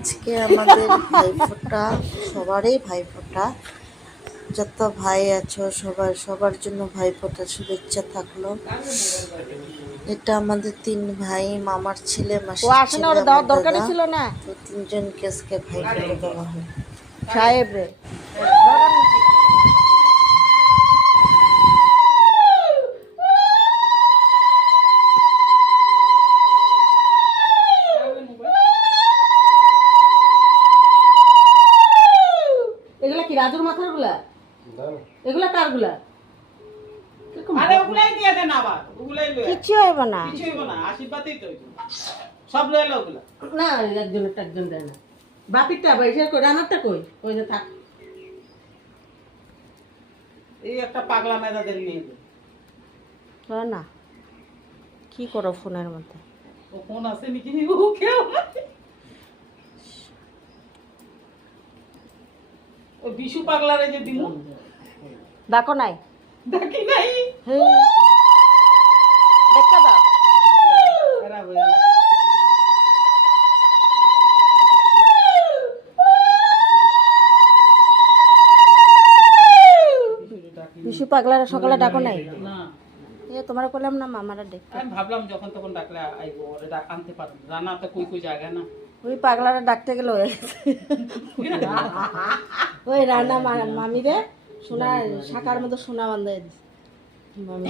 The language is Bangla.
আজকে আমাদের ভাইফোঁটা, সবারই ভাইফোঁটা। যত ভাই আছো সবার জন্য ভাইফোঁটার শুভেচ্ছা থাকলো। এটা আমাদের 3 ভাই, মামার ছেলে, মাসির ছেলে, আমার দাদা। তো 3 জনকে আজকে ভাইফোঁটা দেওয়া হয়। সাহেব রে এগুলা কি রাজুর মাথার গুলা? এগুলা কার গুলা? আরে ওগুলাই দিয়ে দেন আবার, ওগুলাই লয়ে কিছু হইব না, কিছু হইব না, আশীর্বাদই তো হইতো। সব লয়ে এলো ওগুলা। না একজন দেয় না। বাপিরটা বাইশের কই, রানারটা কই? ওই যে থাক। এই একটা পাগলা মেয়েদের নিয়ে দে। না কি করো ফোনের মধ্যে? ও ফোন আছে নাকি? ও কেউ ও বিশু পাগলারে যে দিল, দেখো নাই? দেখি নাই। দেখা দাও। এরা হয়ে গেল। বিশু পাগলার সকালে ডাকো নাই? না, তোমার করলাম না, মামারা দেখ। আমি ভাবলাম যখন তখন ডাকলে আইবো, ওরে আনতে পারবো। রান্না তো কই জায়গা না। ওই পাগলারা ডাকতে গেলে হয়ে গেছে। ওই রান্না মামি রে সোনা শাখার মতো সোনা বান্ধাই দিছে মামি।